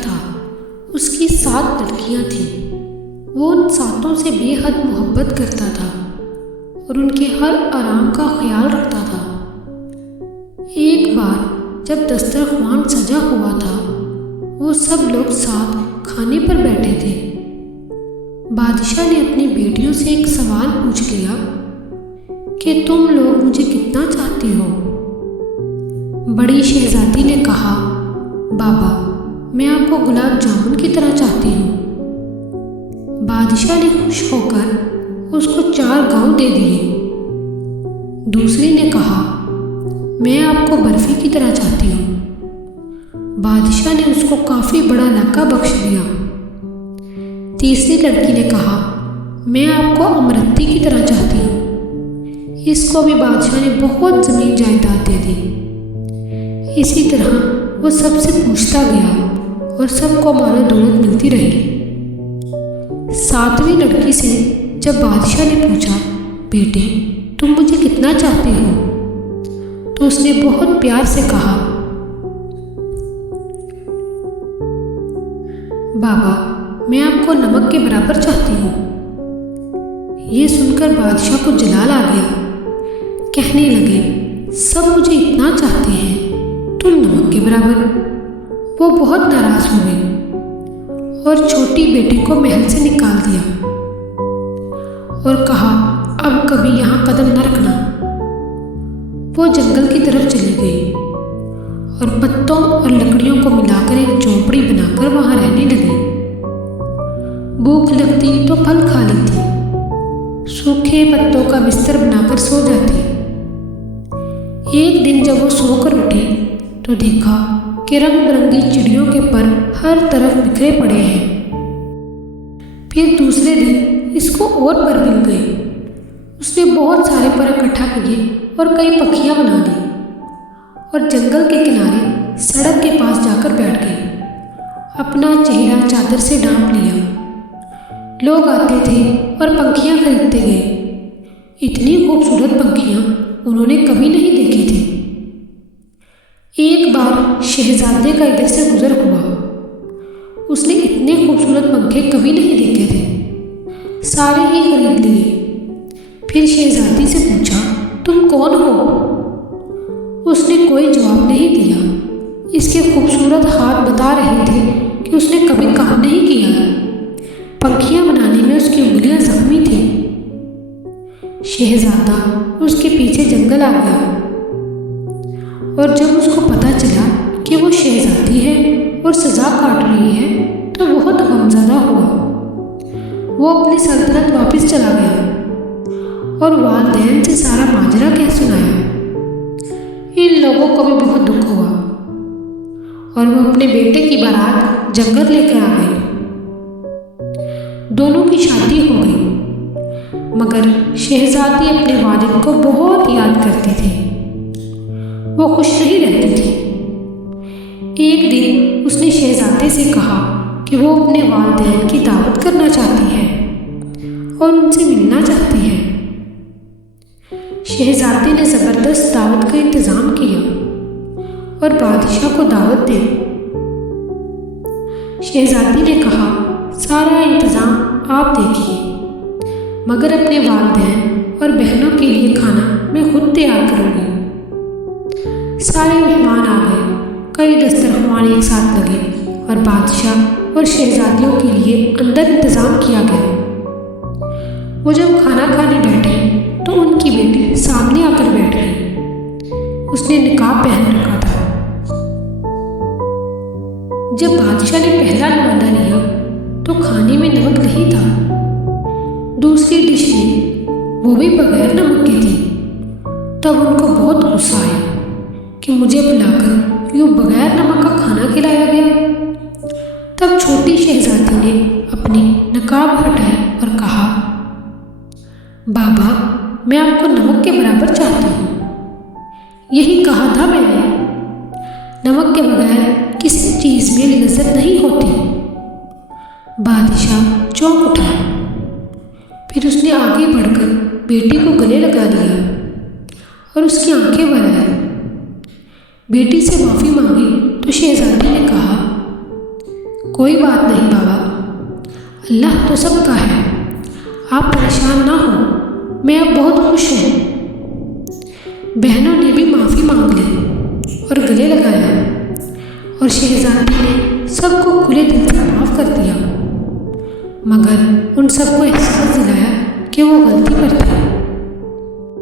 था। उसकी 7 लड़कियां थीं। वो उन 7 से बेहद मोहब्बत करता था और उनके हर आराम का ख्याल रखता था। एक बार जब दस्तरख्वान सजा हुआ था, वो सब लोग साथ खाने पर बैठे थे। बादशाह ने अपनी बेटियों से एक सवाल पूछ लिया कि तुम लोग मुझे कितना चाहती हो। बड़ी शहजादी ने कहा, बाबा, मैं आपको गुलाब जामुन की तरह चाहती हूँ। बादशाह ने खुश होकर उसको 4 गांव दे दिए। दूसरी ने कहा, मैं आपको बर्फी की तरह चाहती हूँ। बादशाह ने उसको काफ़ी बड़ा इलाका बख्श दिया। तीसरी लड़की ने कहा, मैं आपको अमरत्ती की तरह चाहती हूँ। इसको भी बादशाह ने बहुत ज़मीन जायदाद दे दी। इसी तरह वो सबसे पूछता गया और सबको मानो दौलत मिलती रही। 7वीं लड़की से जब बादशाह ने पूछा, बेटे, तुम मुझे कितना चाहते हो, तो उसने बहुत प्यार से कहा, बाबा, मैं आपको नमक के बराबर चाहती हूँ। ये सुनकर बादशाह को जलाल आ गया। कहने लगे, सब मुझे इतना चाहते हैं, तुम नमक के बराबर। वो बहुत नाराज हो गई और छोटी बेटी को महल से निकाल दिया और कहा, अब कभी यहाँ कदम न रखना। वो जंगल की तरफ चली गई और पत्तों और लकड़ियों को मिलाकर एक झोपड़ी बनाकर वहाँ रहने लगी। भूख लगती तो फल खा लेती, सूखे पत्तों का बिस्तर बनाकर सो जाती। एक दिन जब वो सोकर उठी तो देखा कि रंग बिरंगी चिड़ियों के पर हर तरफ बिखरे पड़े हैं। फिर दूसरे दिन इसको और पर मिल गए। उसने बहुत सारे पर इकट्ठा किए और कई पखियां बना ली और जंगल के किनारे सड़क के पास जाकर बैठ गई। अपना चेहरा चादर से ढांप लिया। लोग आते थे और पंखियां खरीदते गए। इतनी खूबसूरत पंखियां उन्होंने कभी नहीं देखी थी। एक बार शहजादे का इधर से गुजर हुआ। उसने इतने खूबसूरत पंखे कभी नहीं देखे थे। सारे ही खरीद लिए। फिर शहजादी से पूछा, तुम कौन हो? उसने कोई जवाब नहीं दिया। इसके खूबसूरत हाथ बता रहे थे कि उसने कभी काम नहीं किया। पंखियां बनाने में उसकी उंगलियां जख्मी थी। शहजादा उसके पीछे जंगल आ गया और जब उसको पता चला कि वो शहजादी है और सज़ा काट रही है तो बहुत गमज़दा हुआ। वो अपनी सल्तनत वापस चला गया और वालिदैन से सारा माजरा कह सुनाया। इन लोगों को भी बहुत दुख हुआ और वो अपने बेटे की बारात जंगल लेकर आ गए। दोनों की शादी हो गई, मगर शहजादी अपने वालिद को बहुत याद करती थी। वो खुश नहीं रहती थी। एक दिन उसने शहजादे से कहा कि वो अपने वालिदैन की दावत करना चाहती है और उनसे मिलना चाहती है। शहजादी ने ज़बरदस्त दावत का इंतज़ाम किया और बादशाह को दावत दी। शहजादी ने कहा, सारा इंतज़ाम आप देखिए, मगर अपने वालिदैन और बहनों के लिए खाना मैं खुद तैयार करूँगी। सारे मेहमान आ गए। कई दस्तरख्वान एक साथ लगे और बादशाह और शहजादियों के लिए अंदर इंतज़ाम किया गया। वो जब खाना खाने बैठे तो उनकी बेटी सामने आकर बैठ गई। उसने निकाब पहन रखा था। जब बादशाह ने पहला नुमाइंदा लिया तो खाने में नमक नहीं था। दूसरी डिश ली, वो भी बगैर नमक की थी। तब उनको बहुत गुस्सा आया कि मुझे बुलाकर यूँ बगैर नमक का खाना खिलाया गया। तब छोटी शहजादी ने अपनी नकाब हटाई और कहा, बाबा, मैं आपको नमक के बराबर चाहती हूँ। यही कहा था मैंने। नमक के बगैर किसी चीज़ में लज्जत नहीं होती। बादशाह चौंक उठा। फिर उसने आगे बढ़कर बेटी को गले लगा लिया और उसकी आंखें भर आई। बेटी से माफ़ी मांगी तो शहजादी ने कहा, कोई बात नहीं बाबा, अल्लाह तो सबका है, आप परेशान ना हो, मैं अब बहुत खुश हूँ। बहनों ने भी माफ़ी मांग ली और गले लगाया और शहजादी ने सबको खुले दिल से माफ़ कर दिया, मगर उन सबको एहसास दिलाया कि वो गलती पर थे।